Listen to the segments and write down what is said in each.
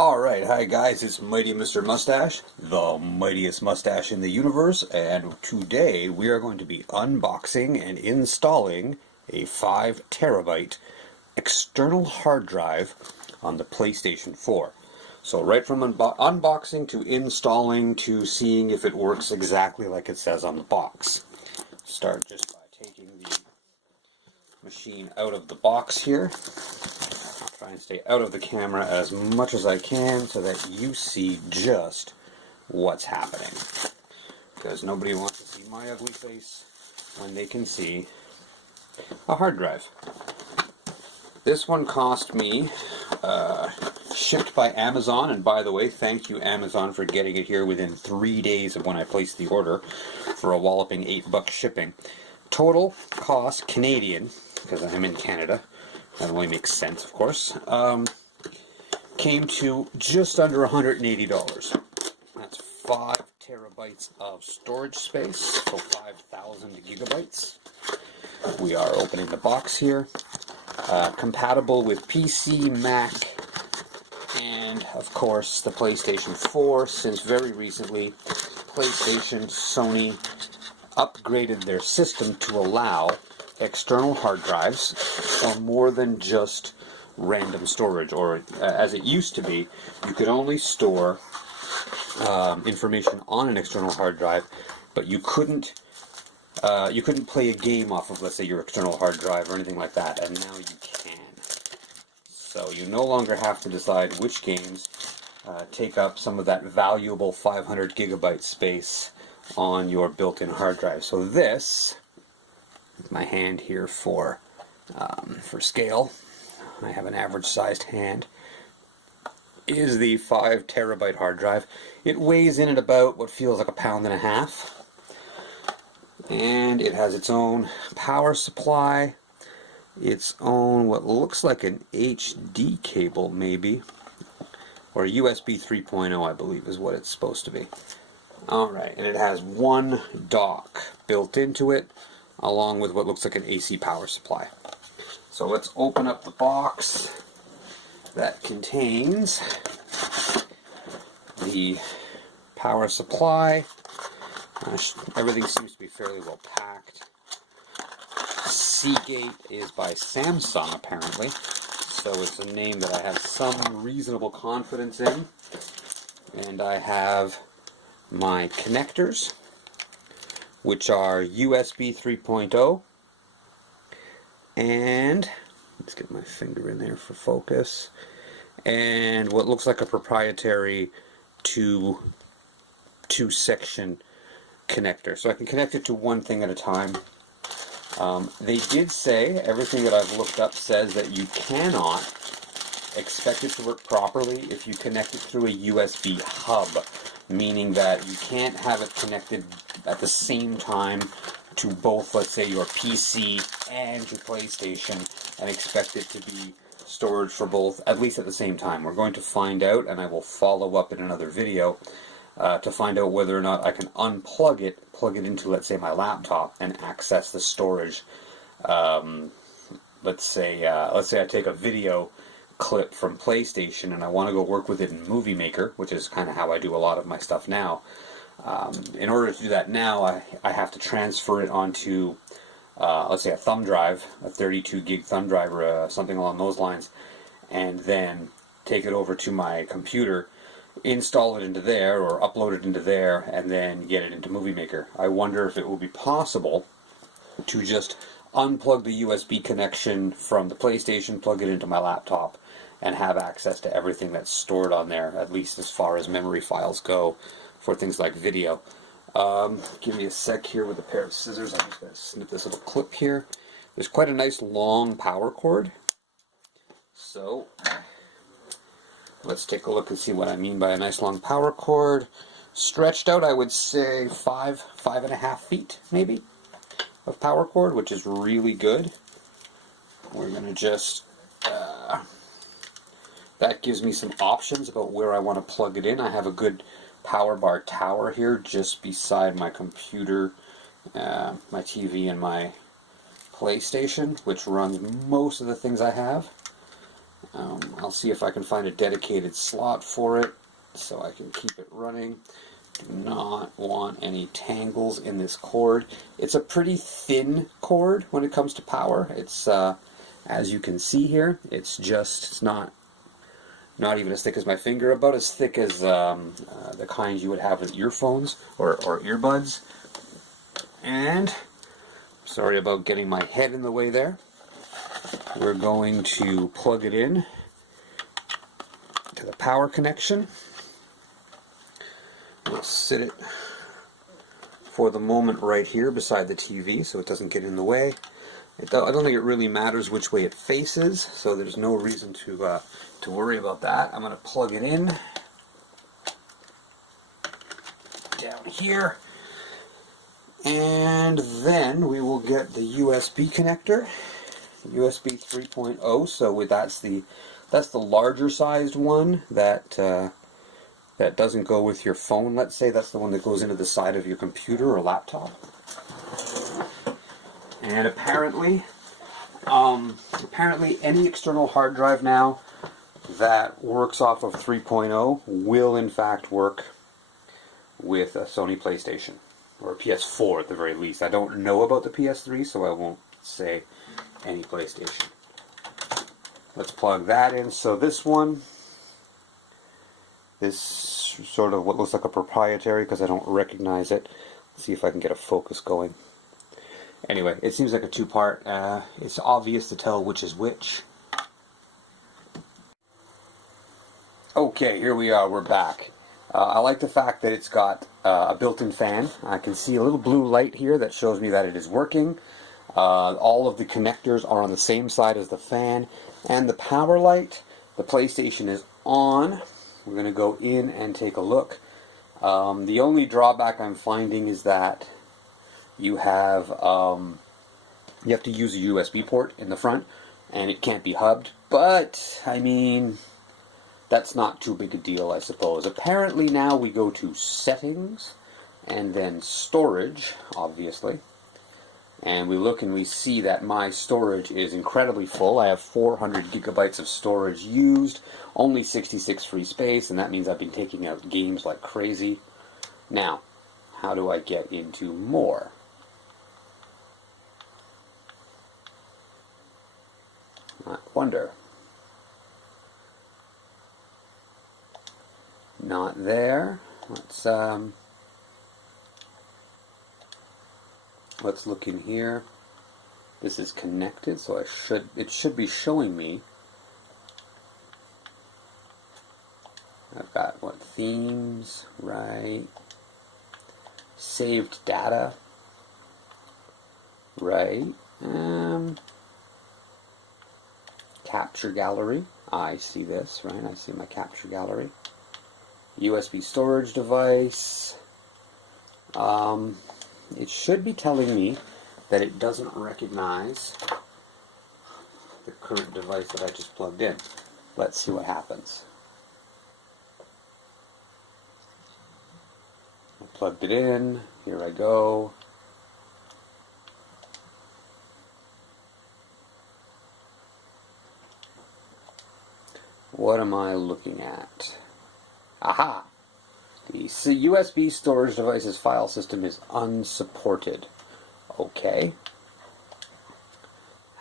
Alright, hi guys, it's Mighty Mr. Mustache, the mightiest mustache in the universe, and today we are going to be unboxing and installing a 5 terabyte external hard drive on the PlayStation 4. So right from unboxing to installing to seeing if it works exactly like it says on the box. Start just by taking the machine out of the box here. Try and stay out of the camera as much as I can so that you see just what's happening. Because nobody wants to see my ugly face when they can see a hard drive. This one cost me, shipped by Amazon, and by the way, thank you Amazon for getting it here within 3 days of when I placed the order for a walloping $8 shipping. Total cost Canadian, because I'm in Canada, that only makes sense, of course, came to just under $180. That's 5 terabytes of storage space, so 5,000 gigabytes. We are opening the box here. Compatible with PC, Mac, and of course the PlayStation 4, since very recently PlayStation, Sony upgraded their system to allow external hard drives or more than just random storage, or as it used to be, you could only store information on an external hard drive, but you couldn't play a game off of, let's say, your external hard drive or anything like that, and now you can. So you no longer have to decide which games take up some of that valuable 500 gigabyte space on your built-in hard drive. So this, with my hand here for scale, I have an average sized hand, is the 5 terabyte hard drive. It weighs in at about what feels like 1.5 pounds. And it has its own power supply, its own what looks like an HD cable maybe, or USB 3.0 I believe is what it's supposed to be. Alright, and it has one dock built into it, along with what looks like an AC power supply. So let's open up the box that contains the power supply. Everything seems to be fairly well packed. Seagate is by Samsung apparently, so it's a name that I have some reasonable confidence in. And I have my connectors, which are USB 3.0, and let's get my finger in there for focus, and what looks like a proprietary two-section connector, so I can connect it to one thing at a time. They did say, everything that I've looked up says that you cannot expect it to work properly if you connect it through a USB hub, meaning that you can't have it connected at the same time to both, let's say, your PC and your PlayStation, and expect it to be storage for both, at least at the same time. We're going to find out, and I will follow up in another video to find out whether or not I can unplug it, plug it into, let's say, my laptop, and access the storage. Let's say I take a video clip from PlayStation and I want to go work with it in Movie Maker, which is kind of how I do a lot of my stuff now. In order to do that now, I have to transfer it onto, let's say, a thumb drive, a 32 gig thumb drive, or something along those lines, and then take it over to my computer, install it into there, or upload it into there, and then get it into Movie Maker. I wonder if it will be possible to just unplug the USB connection from the PlayStation, plug it into my laptop, and have access to everything that's stored on there, at least as far as memory files go for things like video. Give me a sec here with a pair of scissors. I'm just going to snip this little clip here. There's quite a nice long power cord. So let's take a look and see what I mean by a nice long power cord. Stretched out, I would say 5.5 feet maybe of power cord, which is really good. We're going to just that gives me some options about where I want to plug it in. I have a good power bar tower here just beside my computer, my TV, and my PlayStation, which runs most of the things I have. I'll see if I can find a dedicated slot for it so I can keep it running. Do not want any tangles in this cord. It's a pretty thin cord when it comes to power. It's as you can see here, it's not even as thick as my finger, about as thick as the kind you would have with earphones or earbuds. And sorry about getting my head in the way there. We're going to plug it in to the power connection. We'll sit it for the moment right here beside the TV so it doesn't get in the way. I don't think it really matters which way it faces, so there's no reason to worry about that. I'm going to plug it in down here, and then we will get the USB connector, USB 3.0. So that's the larger sized one that doesn't go with your phone. Let's say that's the one that goes into the side of your computer or laptop. And apparently any external hard drive now that works off of 3.0 will in fact work with a Sony PlayStation, or a PS4 at the very least. I don't know about the PS3, so I won't say any PlayStation. Let's plug that in. So this one, this sort of what looks like a proprietary, because I don't recognize it. Let's see if I can get a focus going. Anyway, it seems like a two-part. It's obvious to tell which is which. Okay, here we are. We're back. I like the fact that it's got a built-in fan. I can see a little blue light here that shows me that it is working. All of the connectors are on the same side as the fan. And the power light, the PlayStation is on. We're going to go in and take a look. The only drawback I'm finding is that you have to use a USB port in the front, and it can't be hubbed. But I mean, that's not too big a deal, I suppose. Apparently now we go to settings and then storage, obviously. And we look and we see that my storage is incredibly full. I have 400 gigabytes of storage used, only 66 free space, and that means I've been taking out games like crazy. Now, how do I get into more? I wonder. Not there. Let's look in here. This is connected, so it should be showing me. I've got what, themes, right? Saved data, right? Capture gallery. I see this, right? I see my capture gallery. USB storage device. It should be telling me that it doesn't recognize the current device that I just plugged in. Let's see what happens. I plugged it in. Here I go. What am I looking at? Aha! The USB storage device's file system is unsupported. Okay.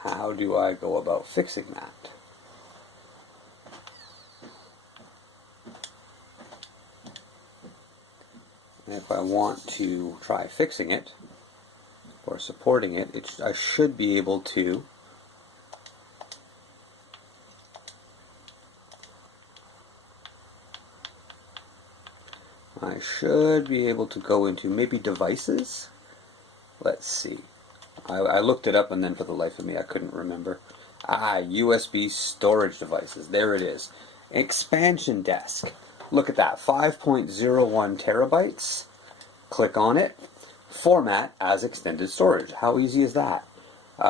How do I go about fixing that? And if I want to try fixing it, or supporting it, I should be able to go into maybe devices. Let's see. I looked it up and then for the life of me I couldn't remember. USB storage devices. There it is. Expansion disk. Look at that. 5.01 terabytes. Click on it. Format as extended storage. How easy is that?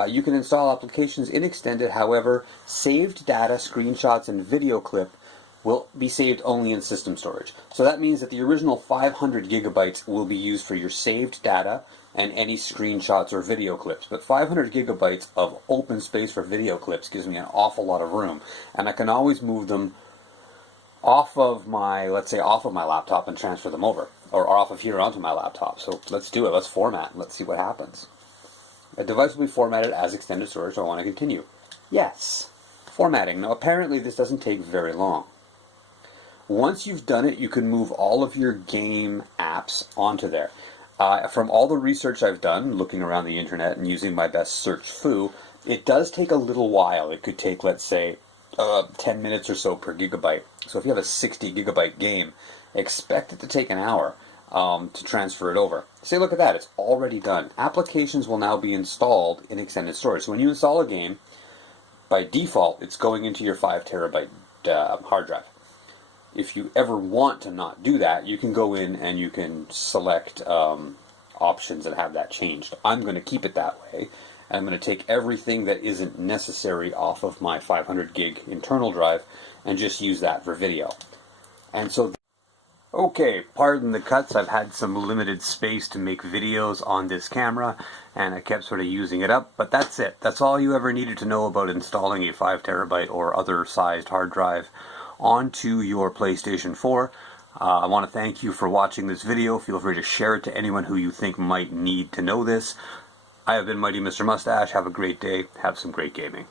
You can install applications in extended, however, saved data, screenshots, and video clip will be saved only in system storage. So that means that the original 500 gigabytes will be used for your saved data, and any screenshots or video clips. But 500 gigabytes of open space for video clips gives me an awful lot of room, and I can always move them off of my, let's say, off of my laptop and transfer them over, or off of here onto my laptop. So let's do it. Let's format and let's see what happens. A device will be formatted as extended storage, so I want to continue. Yes. Formatting. Now apparently this doesn't take very long. Once you've done it, you can move all of your game apps onto there. From all the research I've done, looking around the internet and using my best search foo, it does take a little while. It could take, let's say, 10 minutes or so per gigabyte. So if you have a 60 gigabyte game, expect it to take an hour to transfer it over. See, look at that. It's already done. Applications will now be installed in extended storage. So when you install a game, by default, it's going into your 5 terabyte hard drive. If you ever want to not do that, you can go in and you can select options and have that changed. I'm going to keep it that way. I'm going to take everything that isn't necessary off of my 500 gig internal drive and just use that for video. And so, okay, pardon the cuts. I've had some limited space to make videos on this camera, and I kept sort of using it up, but that's it. That's all you ever needed to know about installing a 5 terabyte or other sized hard drive onto your PlayStation 4. I want to thank you for watching this video. Feel free to share it to anyone who you think might need to know this. I have been Mighty Mr. Mustache. Have a great day. Have some great gaming.